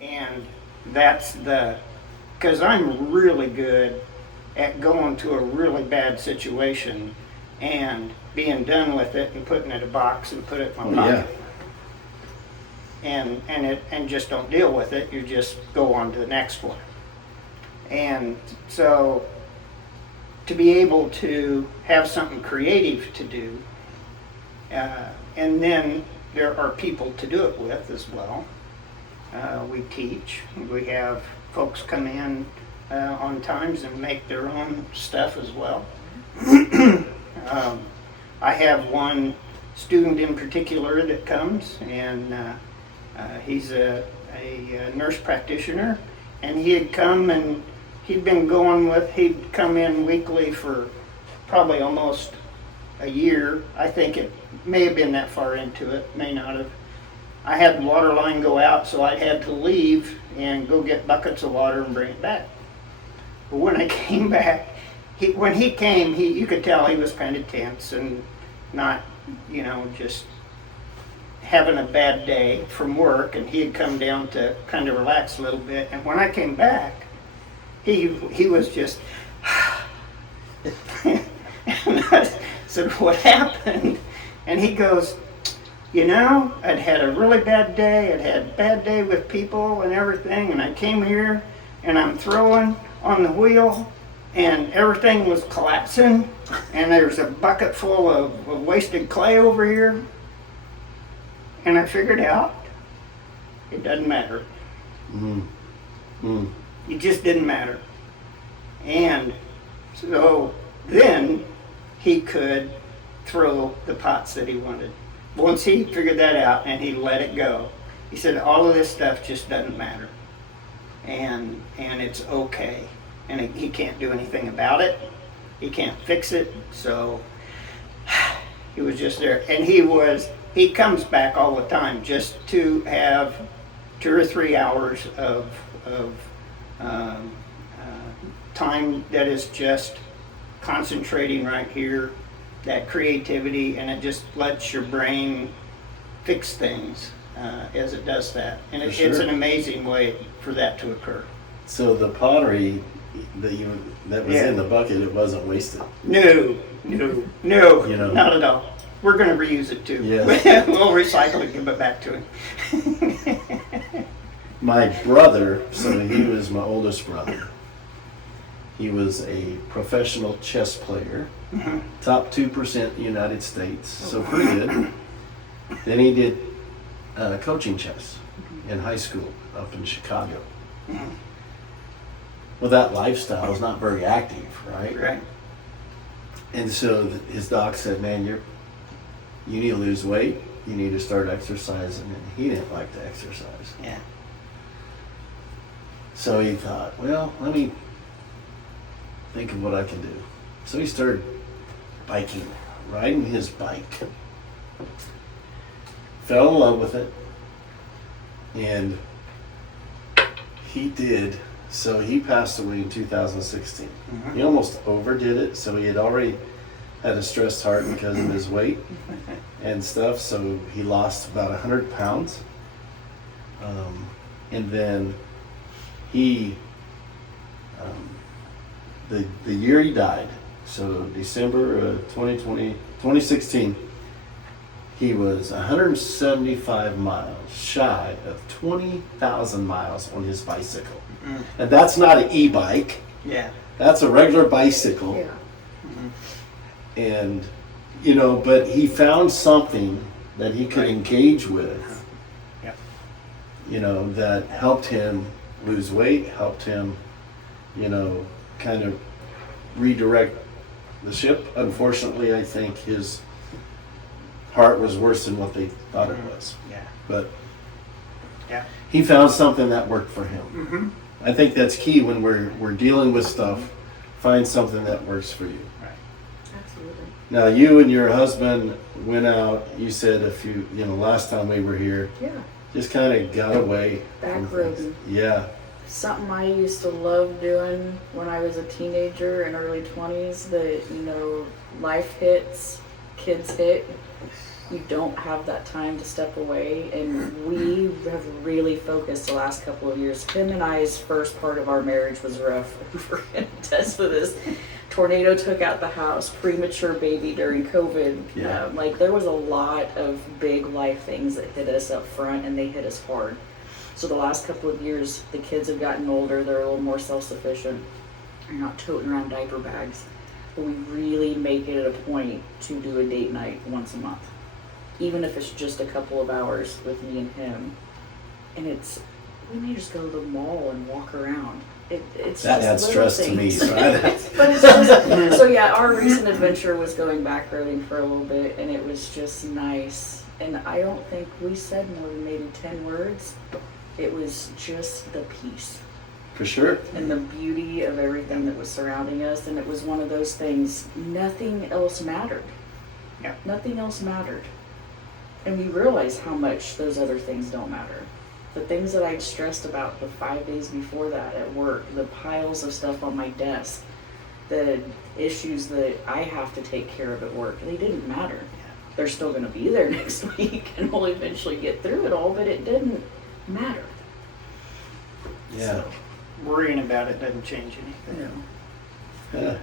And because I'm really good at going to a really bad situation and being done with it and putting it in a box and put it in my pocket. And just don't deal with it. You just go on to the next one. And so to be able to have something creative to do, and then there are people to do it with as well. We teach. We have folks come in on times and make their own stuff as well. I have one student in particular that comes, and he's a nurse practitioner, and he had come and he'd come in weekly for probably almost a year. I think it may have been that far into it, may not have. I had the water line go out, so I had to leave and go get buckets of water and bring it back. But when I came back, when he came, you could tell he was kind of tense and not, just having a bad day from work, and he had come down to kind of relax a little bit. And when I came back, he was just, and I said, "What happened?" And he goes, I'd had a really bad day. I'd had a bad day with people and everything, and I came here and I'm throwing on the wheel and everything was collapsing, and there's a bucket full of wasted clay over here, and I figured out it doesn't matter. It just didn't matter. And so then he could throw the pots that he wanted. Once he figured that out and he let it go, he said all of this stuff just doesn't matter, and it's okay, and he can't do anything about it. He can't fix it. So he was just there, and he comes back all the time just to have 2 or 3 hours of time that is just concentrating right here, that creativity, and it just lets your brain fix things as it does that. And it's an amazing way for that to occur. So the pottery that was in the bucket, it wasn't wasted? No, not at all. We're going to reuse it too. Yes. We'll recycle it and give it back to him. My brother, so he was my oldest brother. He was a professional chess player, top 2% in the United States, so pretty good. Then he did coaching chess in high school up in Chicago. Well, that lifestyle is not very active, right? Right. And so his doc said, "Man, you need to lose weight. You need to start exercising." And he didn't like to exercise. Yeah. So he thought, well, let me think of what I can do. So he started biking, riding his bike. Fell in love with it. And he did. So he passed away in 2016. He almost overdid it. So he had already had a stressed heart because of his weight and stuff. So he lost about 100 pounds. And then he, the year he died, so December 2016, he was 175 miles shy of 20,000 miles on his bicycle. And that's not an e-bike. Yeah. That's a regular bicycle. Yeah. And, but he found something that he could engage with, that helped him lose weight, helped him, kind of redirect the ship. Unfortunately, I think his heart was worse than what they thought it was. Yeah. But Yeah. he found something that worked for him. I think that's key when we're dealing with stuff. Find something that works for you. Right. Absolutely. Now, you and your husband went out, you said last time we were here, Yeah. just kind of got away. Back roading. Yeah. Something I used to love doing when I was a teenager and early 20s, life hits, kids hit. You don't have that time to step away, and we have really focused the last couple of years. Him and I's first part of our marriage was rough. We're going to test for this. Tornado took out the house, premature baby during COVID. Yeah. Like there was a lot of big life things that hit us up front, and they hit us hard. So the last couple of years, the kids have gotten older. They're a little more self-sufficient. They're not toting around diaper bags. But we really make it a point to do a date night once a month. Even if it's just a couple of hours with me and him. And we may just go to the mall and walk around. It's That just adds little stress to me. things. So But it's just, so yeah, our recent adventure was going back roading for a little bit, and it was just nice. And I don't think we said more than maybe 10 words. It was just the peace for sure. and the beauty of everything that was surrounding us. And it was one of those things, nothing else mattered. Yeah. Nothing else mattered. And we realized how much those other things don't matter. The things that I'd stressed about the 5 days before that at work, the piles of stuff on my desk, the issues that I have to take care of at work, they didn't matter. They're still going to be there next week, and we'll eventually get through it all, but it didn't matter. Yeah. So, Worrying about it doesn't change anything. no. Yeah.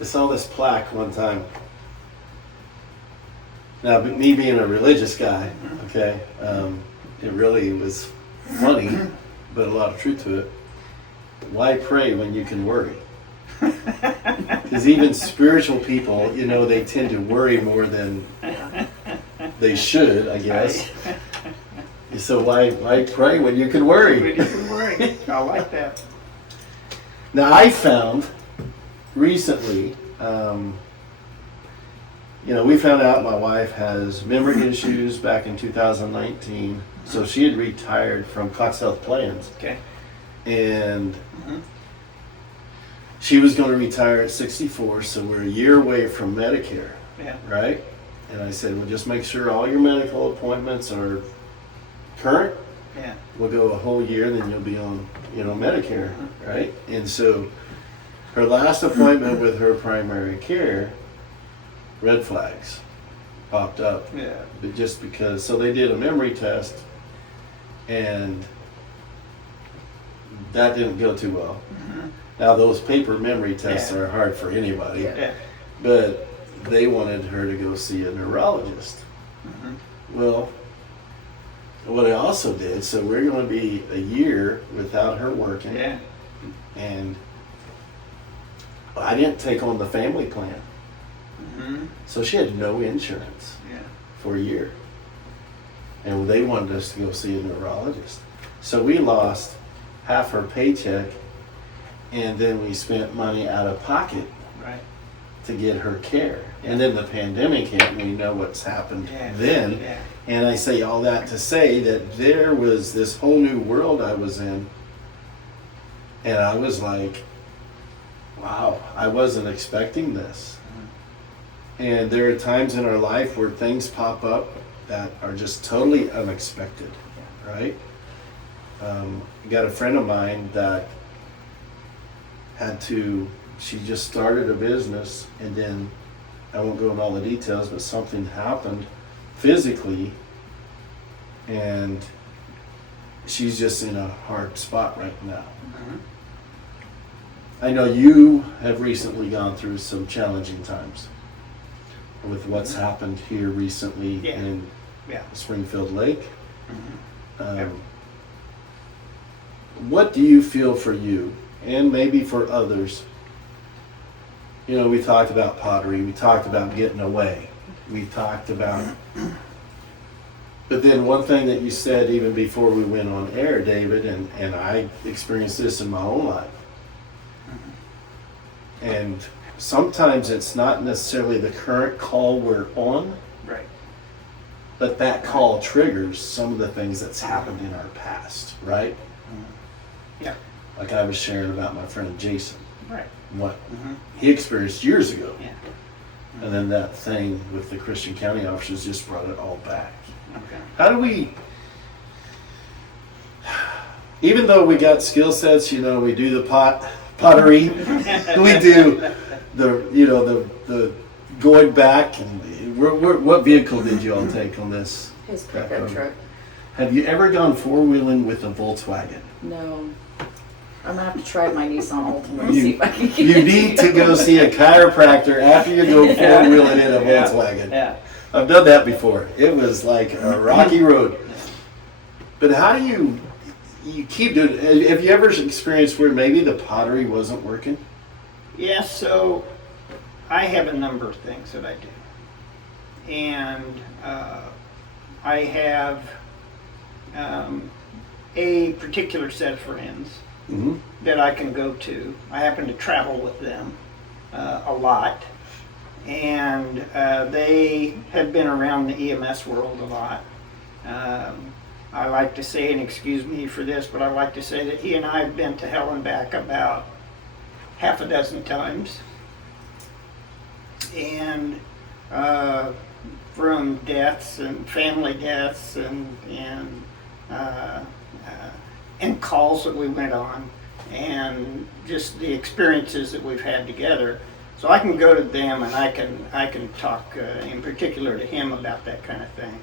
I saw this plaque one time. Now, me being a religious guy, okay, it really was funny, but a lot of truth to it. Why pray when you can worry? Because even spiritual people, you know, they tend to worry more than they should, I guess. So why pray when you can worry? When you can worry. I like that. Now, I found recently, we found out my wife has memory issues back in 2019. So she had retired from Cox Health Plans. Okay. And she was going to retire at 64, so we're a year away from Medicare, Yeah. right? And I said, well, just make sure all your medical appointments are current. Yeah. We'll go a whole year, then you'll be on, Medicare, right? And so her last appointment with her primary care, red flags popped up. Yeah. But just because, so they did a memory test, and that didn't go too well. Now those paper memory tests Yeah. are hard for anybody, Yeah. but they wanted her to go see a neurologist. Well, what I also did, so we're going to be a year without her working, Yeah. and I didn't take on the family plan. So she had no insurance Yeah. for a year. And they wanted us to go see a neurologist. So we lost half her paycheck, and then we spent money out of pocket Right. to get her care. And then the pandemic hit, and we know what's happened Yeah. then. Yeah. And I say all that to say that there was this whole new world I was in. And I was like, wow, I wasn't expecting this. And there are times in our life where things pop up that are just totally unexpected, right? I got a friend of mine that she just started a business, and then, I won't go into all the details, but something happened physically, and she's just in a hard spot right now. I know you have recently gone through some challenging times with what's happened here recently Yeah. in Yeah. Springfield Lake. Yeah. What do you feel for you, and maybe for others? We talked about pottery, we talked about getting away, we talked about, but then one thing that you said even before we went on air, David, and I experienced this in my own life, and sometimes it's not necessarily the current call we're on, Right. but that call triggers some of the things that's happened in our past, right? Yeah. Like I was sharing about my friend Jason, Right. what he experienced years ago. Yeah. And then that thing with the Christian County officers just brought it all back. Okay. How do we, even though we got skill sets, we do the pottery, we do the going back, what vehicle did you all take on this? His pickup background? truck. Have you ever gone four-wheeling with a Volkswagen? No. I'm gonna have to try my Nissan Altima and see if I can get You it need to go. go see a chiropractor after you go four-wheeling in a Volkswagen. Yeah. I've done that before. It was like a rocky road. But how do you keep doing it? Have you ever experienced where maybe the pottery wasn't working? Yeah, so I have a number of things that I do. And I have a particular set of friends Mm-hmm. that I can go to. I happen to travel with them a lot. And they have been around the EMS world a lot. I like to say, and excuse me for this, but I like to say that he and I have been to hell and back about half a dozen times. And from deaths and family deaths and calls that we went on and just the experiences that we've had together. So I can go to them and I can talk in particular to him about that kind of thing,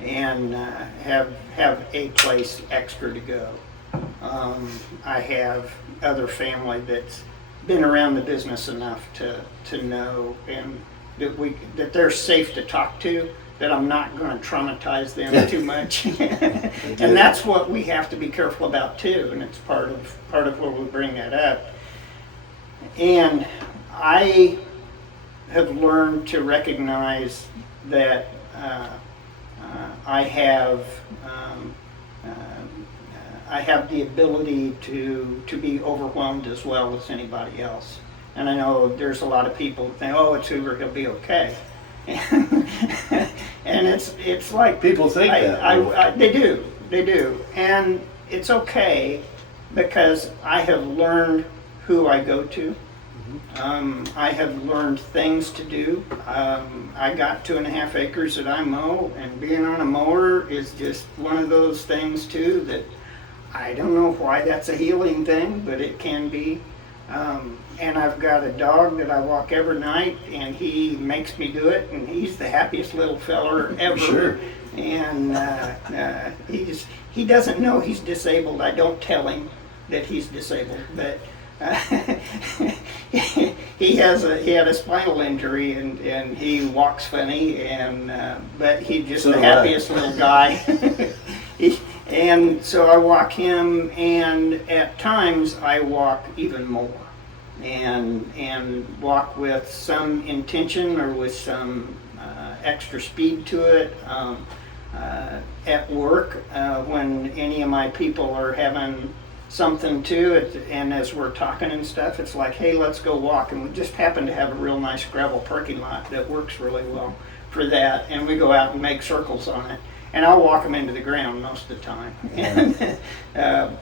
and have a place extra to go. I have other family that's been around the business enough to know and that they're safe to talk to, that I'm not going to traumatize them too much. And that's what we have to be careful about too, and it's part of where we bring that up. And I have learned to recognize that I have the ability to be overwhelmed as well as anybody else. And I know there's a lot of people that think, oh, it's Hoover, he'll be okay. And it's like People think that. they do, and it's okay because I have learned who I go to. I have learned things to do. I got 2.5 acres that I mow, and being on a mower is just one of those things too that I don't know why that's a healing thing, but it can be. And I've got a dog that I walk every night, and he makes me do it, and he's the happiest little feller ever. Sure. And he doesn't know he's disabled. I don't tell him that he's disabled, but he had a spinal injury, and he walks funny, and but he's just So the do I. happiest little guy. And so I walk him, and at times I walk even more, and walk with some intention or with some extra speed to it. At work, when any of my people are having something to it, and as we're talking and stuff, it's like, hey, let's go walk. And we just happen to have a real nice gravel parking lot that works really well for that, and we go out and make circles on it. And I'll walk them into the ground most of the time.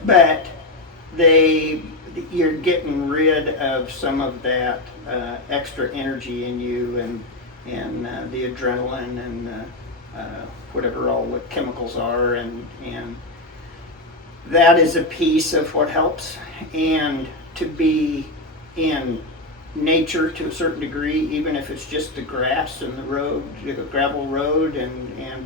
But you're getting rid of some of that extra energy in you, and the adrenaline and whatever all the chemicals are, and that is a piece of what helps. And to be in nature to a certain degree, even if it's just the grass and the road, the gravel road,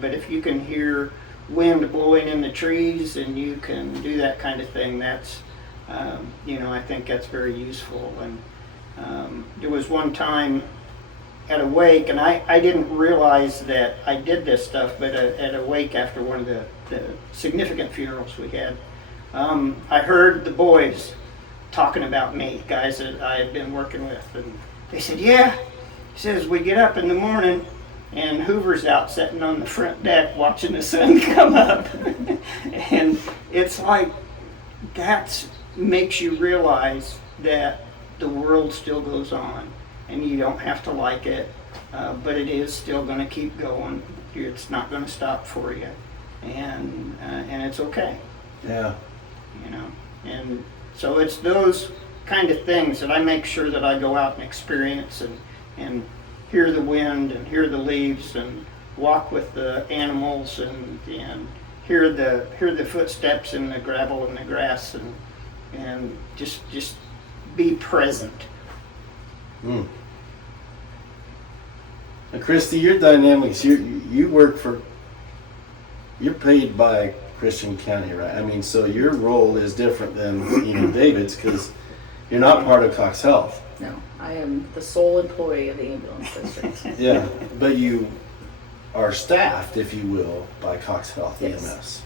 but if you can hear wind blowing in the trees and you can do that kind of thing, that's I think that's very useful. And there was one time at a wake, and I didn't realize that I did this stuff, but at a wake after one of the significant funerals we had, I heard the boys talking about me, guys that I had been working with, and they said, yeah, he says, we get up in the morning and Hoover's out sitting on the front deck watching the sun come up. And it's like, that makes you realize that the world still goes on, and you don't have to like it, but it is still going to keep going. It's not going to stop for you, and it's okay. Yeah. And so it's those kind of things that I make sure that I go out and experience, and hear the wind and hear the leaves and walk with the animals, and hear the footsteps in the gravel and the grass, and just be present. Now, Christy, your dynamics, you work for, you're paid by Christian County, right? I mean, so your role is different than David's, because you're not part of Cox Health. No, I am the sole employee of the ambulance district. Yeah, but you are staffed, if you will, by Cox Health Yes.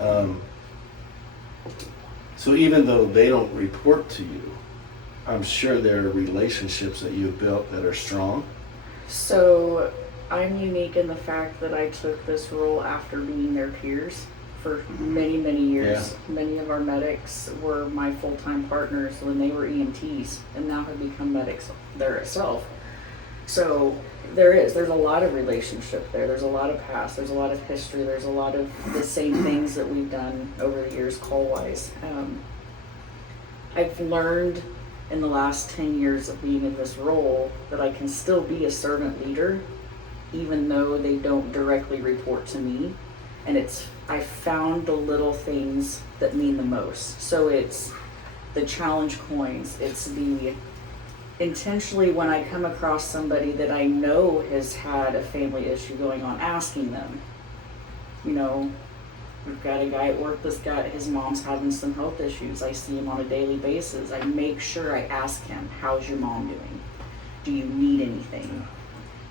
EMS. So even though they don't report to you, I'm sure there are relationships that you've built that are strong. So I'm unique in the fact that I took this role after being their peers for many, many years. Yeah. Many of our medics were my full-time partners when they were EMTs and now have become medics there itself. So there's a lot of relationship there. There's a lot of past. There's a lot of history. There's a lot of the same things that we've done over the years call-wise. I've learned in the last 10 years of being in this role that I can still be a servant leader even though they don't directly report to me. And I found the little things that mean the most. So it's the challenge coins. It's the intentionally when I come across somebody that I know has had a family issue going on, asking them, we've got a guy at work his mom's having some health issues. I see him on a daily basis. I make sure I ask him, how's your mom doing? Do you need anything?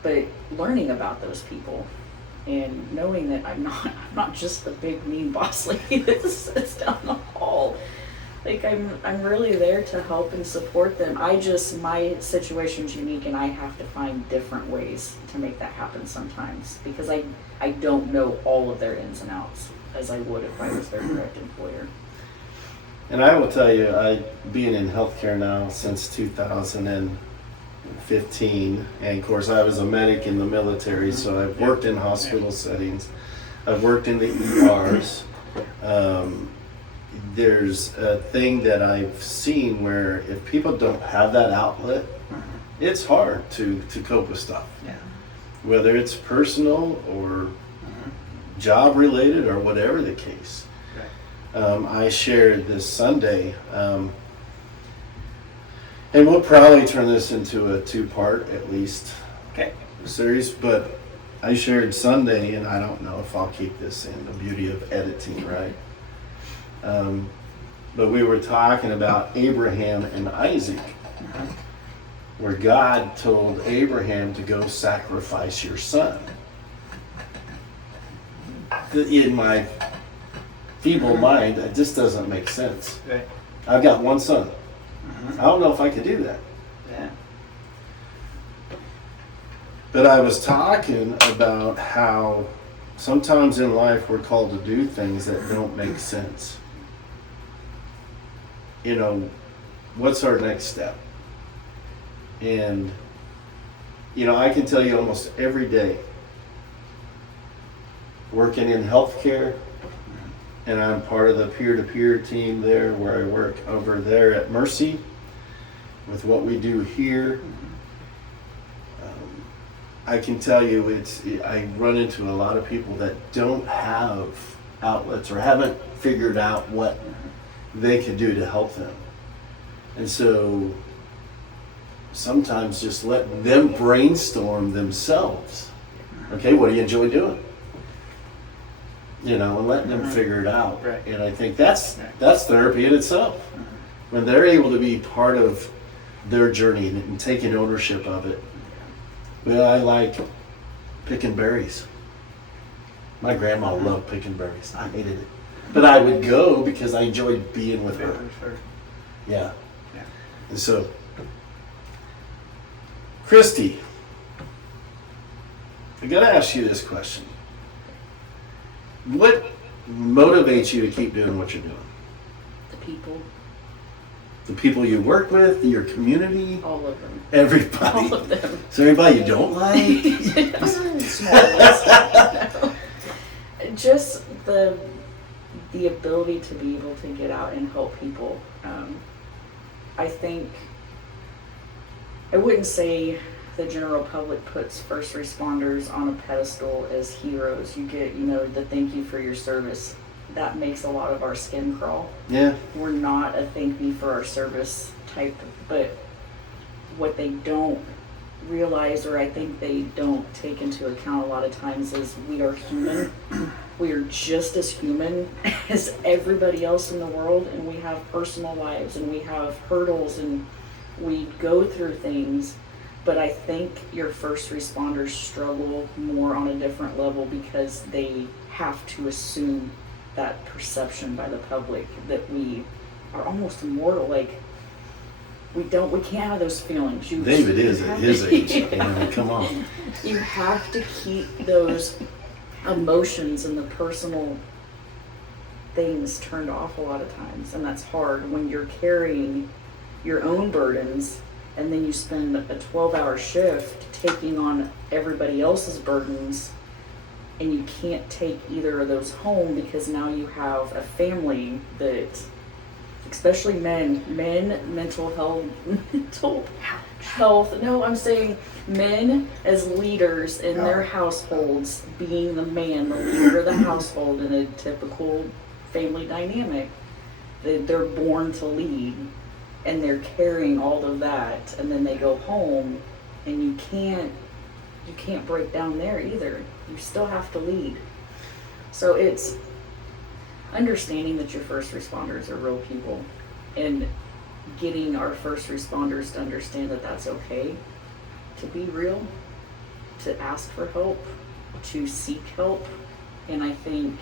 But learning about those people and knowing that I'm not just the big mean boss lady that sits down the hall. Like I'm really there to help and support them. My situation's unique and I have to find different ways to make that happen sometimes because I don't know all of their ins and outs as I would if I was their direct employer. And I will tell you, being in healthcare now since 2015, and of course I was a medic in the military, so I've worked in hospital settings. I've worked in the ERs. There's a thing that I've seen where if people don't have that outlet, it's hard to cope with stuff. Yeah. Whether it's personal or job related or whatever the case. I shared this Sunday, and we'll probably turn this into a 2-part at least series, but I shared Sunday, and I don't know if I'll keep this in, the beauty of editing, right? But we were talking about Abraham and Isaac, where God told Abraham to go sacrifice your son. In my feeble mind, it just doesn't make sense. Right. I've got one son. I don't know if I could do that. Yeah. But I was talking about how sometimes in life we're called to do things that don't make sense. What's our next step? And, I can tell you almost every day, working in healthcare, and I'm part of the peer-to-peer team there where I work over there at Mercy with what we do here. I can tell you I run into a lot of people that don't have outlets or haven't figured out what they could do to help them. And so sometimes just let them brainstorm themselves. Okay, what do you enjoy doing? And letting them figure it out. Right. And I think that's therapy in itself. When they're able to be part of their journey and taking ownership of it. Well, I like picking berries. My grandma loved picking berries. I hated it. But I would go because I enjoyed being with her. Yeah. Yeah. And so, Christy, I gotta ask you this question. What motivates you to keep doing what you're doing? The people, The people you work with, your community, all of them. everybody. All of them. Is there anybody you don't like? Small list. No. Just the ability to be able to get out and help people. I think I wouldn't say the general public puts first responders on a pedestal as heroes. You get, the thank you for your service. That makes a lot of our skin crawl. Yeah. We're not a thank me for our service type, but what they don't realize, or I think they don't take into account a lot of times, is we are human. We are just as human as everybody else in the world, and we have personal lives, and we have hurdles, and we go through things. But I think your first responders struggle more on a different level because they have to assume that perception by the public that we are almost immortal. Like, we can't have those feelings. David is at his age. Come on. You have to keep those emotions and the personal things turned off a lot of times, and that's hard when you're carrying your own burdens, and then you spend a 12-hour shift taking on everybody else's burdens, and you can't take either of those home because now you have a family that, especially men, mental health, no, I'm saying men as leaders in their households, being the man, the leader of the household in a typical family dynamic, they're born to lead, and they're carrying all of that, and then they go home, and you can't break down there either. You still have to lead. So it's understanding that your first responders are real people, and getting our first responders to understand that that's okay to be real, to ask for help, to seek help. And I think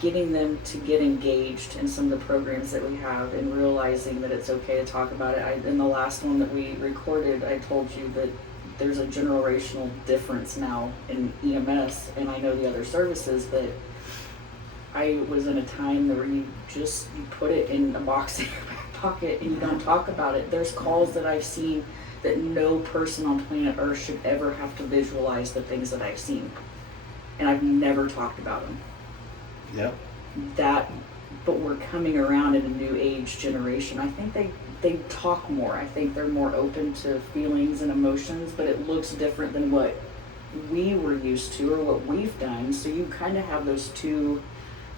getting them to get engaged in some of the programs that we have, and realizing that it's okay to talk about it. In the last one that we recorded, I told you that there's a generational difference now in EMS, and I know the other services, that I was in a time where you put it in a box in your back pocket and you don't talk about it. There's calls that I've seen that no person on planet Earth should ever have to visualize the things that I've seen, and I've never talked about them. Yep. But we're coming around in a new age generation. I think they talk more. I think they're more open to feelings and emotions, but it looks different than what we were used to or what we've done. So you kind of have those two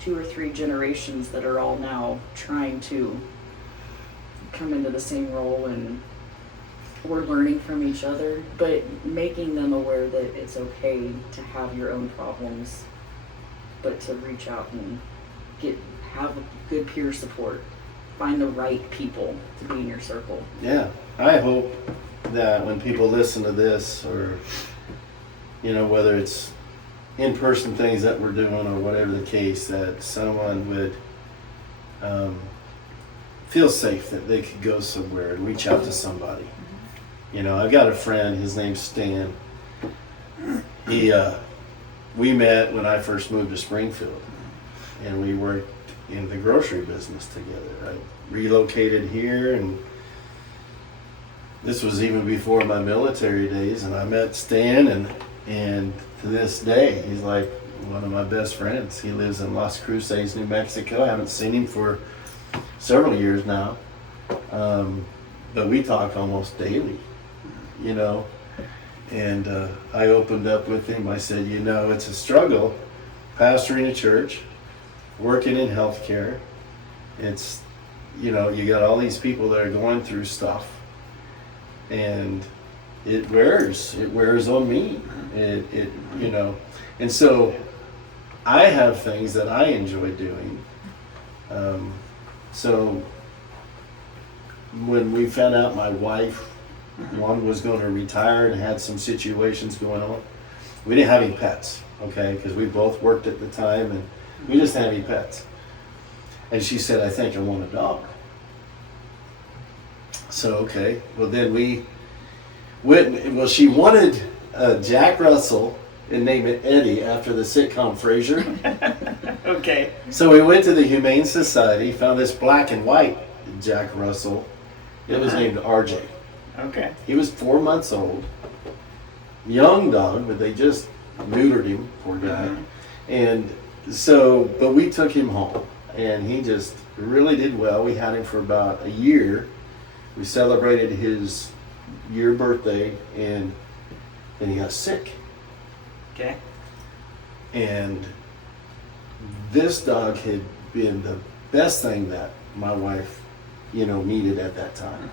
or three generations that are all now trying to come into the same role, and we're learning from each other, but making them aware that it's okay to have your own problems, but to reach out and have good peer support. Find the right people to be in your circle. Yeah, I hope that when people listen to this, or whether it's in-person things that we're doing or whatever the case, that someone would feel safe, that they could go somewhere and reach out to somebody. I've got a friend, his name's Stan. We met when I first moved to Springfield, and we worked in the grocery business together. I relocated here, and this was even before my military days, and I met Stan, and to this day, he's like one of my best friends. He lives in Las Cruces, New Mexico. I haven't seen him for several years now, but we talk almost daily, and I opened up with him. I said, it's a struggle pastoring a church, working in healthcare. It's, you got all these people that are going through stuff, and it wears on me. And so I have things that I enjoy doing. So when we found out my wife, one, was going to retire and had some situations going on, we didn't have any pets, okay? Because we both worked at the time, and we just didn't have any pets. And she said, I think I want a dog. So, okay. Well, then we went, she wanted Jack Russell and named it Eddie after the sitcom Frasier. Okay. So we went to the Humane Society, found this black and white Jack Russell. It was named RJ. Okay. He was 4 months old. Young dog, but they just neutered him, poor guy. And so, but we took him home, and he just really did well. We had him for about a year. We celebrated his year birthday, and then he got sick. Okay. And this dog had been the best thing that my wife, needed at that time.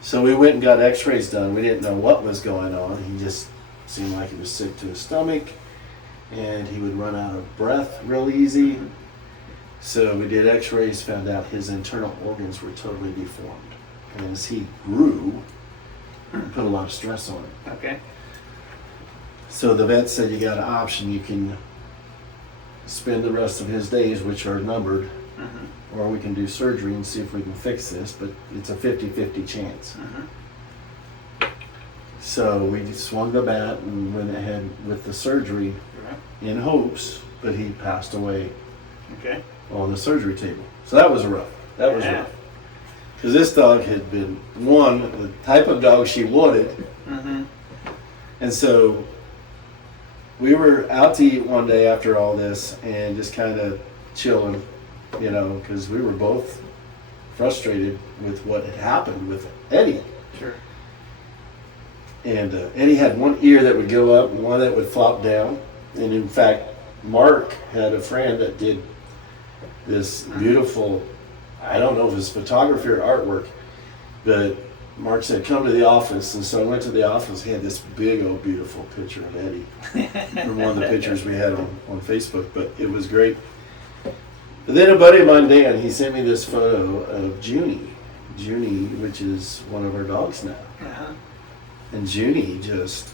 So we went and got x-rays done. We didn't know what was going on. He just seemed like he was sick to his stomach, and he would run out of breath real easy. So we did x-rays, found out his internal organs were totally deformed. And as he grew, it put a lot of stress on him. Okay. So the vet said, you got an option. You can spend the rest of his days, which are numbered, or we can do surgery and see if we can fix this, but it's a 50-50 chance. So we just swung the bat and went ahead with the surgery in hopes, but he passed away Okay. on the surgery table. So that was rough. That was Yeah. rough. Because this dog had been, one, the type of dog she wanted. And so we were out to eat one day after all this and just kind of chilling, you know, because we were both frustrated with what had happened with Eddie. Sure. And Eddie had one ear that would go up and one that would flop down. And in fact, Mark had a friend that did this beautiful, I don't know if it's photography or artwork, but Mark said, come to the office. And so I went to the office. He had this big old beautiful picture of Eddie from one of the pictures we had on Facebook, but it was great. But then a buddy of mine, Dan, he sent me this photo of Junie, which is one of our dogs now. And Junie just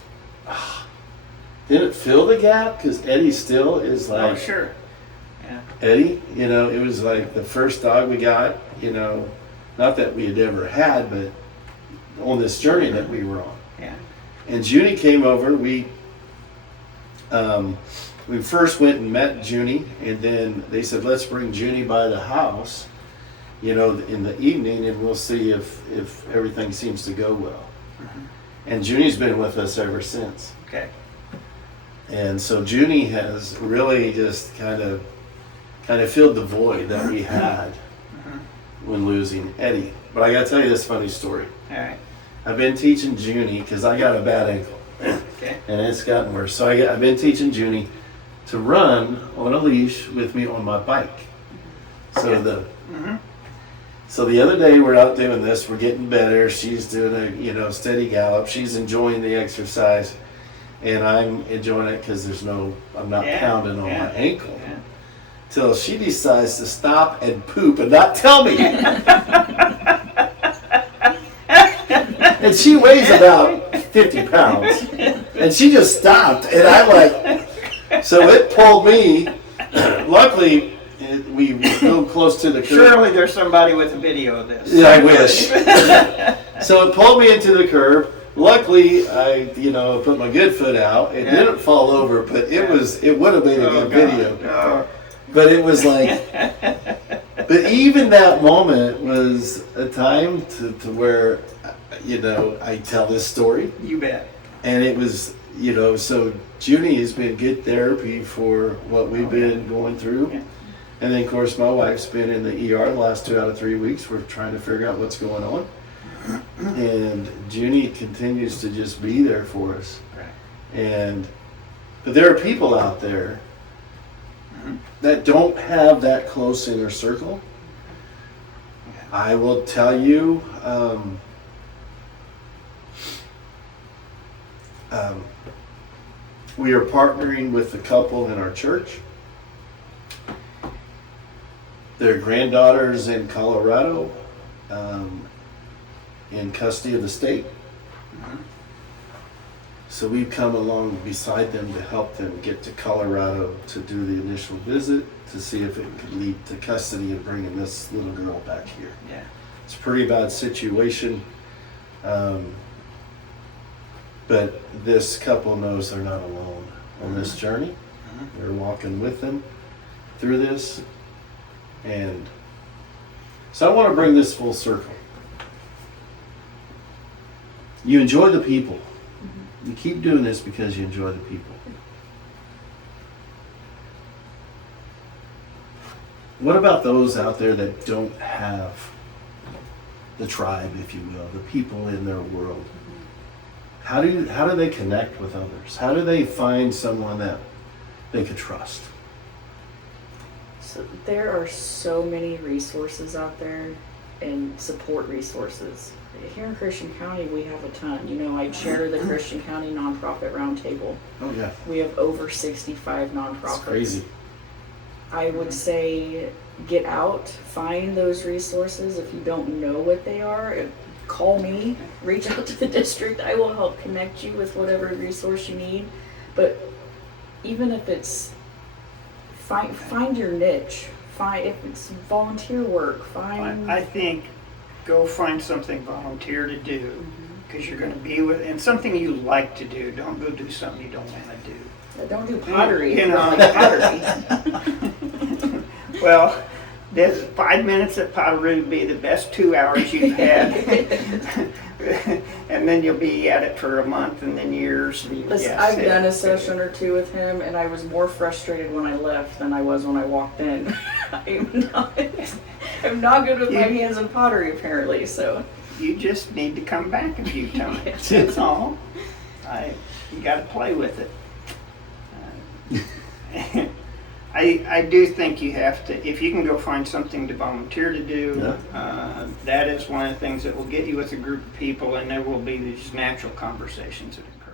didn't fill the gap because Eddie still is like, Oh, sure. Yeah. Eddie, you know, it was like the first dog we got, you know, not that we had ever had, but on this journey that we were on. Yeah. And Junie came over. We first went and met Junie, and then they said, let's bring Junie by the house, you know, in the evening, and we'll see if everything seems to go well. And Junie's been with us ever since. Okay. And so Junie has really just kind of filled the void that we had when losing Eddie. But I gotta tell you this funny story. All right. I've been teaching Junie because I got a bad ankle. Okay. And it's gotten worse. So I've been teaching Junie to run on a leash with me on my bike. So so the other day we're out doing this, we're getting better. She's doing a steady gallop. She's enjoying the exercise, and I'm enjoying it because I'm not pounding on my ankle. Yeah. Till she decides to stop and poop and not tell me. And she weighs about 50 pounds. And she just stopped, and so it pulled me. Luckily, we go close to the curb. Surely there's somebody with a video of this. Yeah, I wish. So it pulled me into the curb. Luckily, I put my good foot out. It didn't fall over, but it would have made a good video. Oh. But it was like, but even that moment was a time to where, I tell this story. You bet. And it was, so Junie has been good therapy for what we've been going through. Yeah. And then, of course, my wife's been in the ER the last 2 out of 3 weeks. We're trying to figure out what's going on. And Junie continues to just be there for us. Right. But there are people out there that don't have that close inner circle. I will tell you, we are partnering with a couple in our church. Their granddaughter's in Colorado, in custody of the state. So we've come along beside them to help them get to Colorado to do the initial visit to see if it could lead to custody of bringing this little girl back here. Yeah. It's a pretty bad situation. But this couple knows they're not alone on this journey. We're walking with them through this. And so I want to bring this full circle. You enjoy the people. You keep doing this because you enjoy the people. What about those out there that don't have the tribe, if you will, the people in their world? How do they connect with others? How do they find someone that they could trust? So there are so many resources out there and support resources. Here in Christian County, we have a ton. You know, I chair the Christian County Nonprofit Roundtable. Oh yeah, We have over 65 nonprofits. it's crazy. I would say get out, find those resources. If you don't know what they are, call me, reach out to the district. I will help connect you with whatever resource you need. But even if it's find your niche, if it's volunteer work, I think go find something volunteer to do, because you're going to be with, and something you like to do. Don't go do something you don't want to do. Don't do pottery. You if you know. don't like pottery. Well, there's 5 minutes at pottery would be the best 2 hours you've had. And then you'll be at it for a month and then years. And Listen, yes, I've done a session or two with him, and I was more frustrated when I left than I was when I walked in. I'm not good with my hands in pottery, apparently. So You just need to come back a few times. Yes. That's all. You got to play with it. I do think you have to, if you can go find something to volunteer to do, that is one of the things that will get you with a group of people, and there will be these natural conversations that occur.